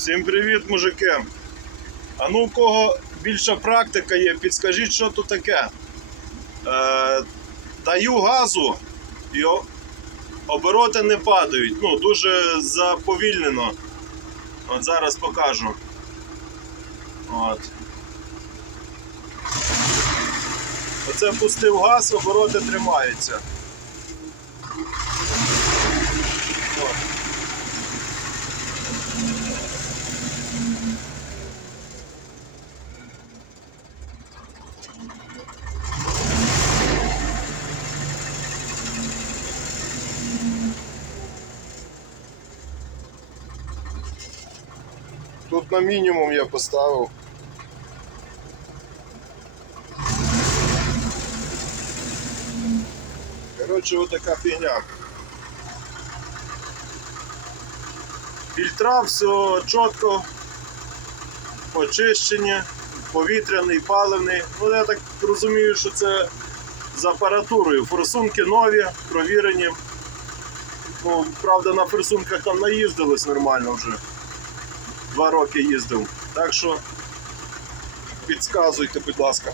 Всім привіт, мужики. А ну, у кого більша практика є, підскажіть, що тут таке. Е, даю газу і обороти не падають. Ну, дуже заповільнено. От зараз покажу. От. Оце пустив газ, обороти тримаються. Тут на мінімум я поставив. Коротше, отака фігня. Фільтра, все чітко, почищені, повітряний, паливний. Ну, я так розумію, що це з апаратурою. Форсунки нові, провірені. Ну, правда, на форсунках там наїздилось нормально вже. Два роки їздив. Так що підсказуйте, будь ласка.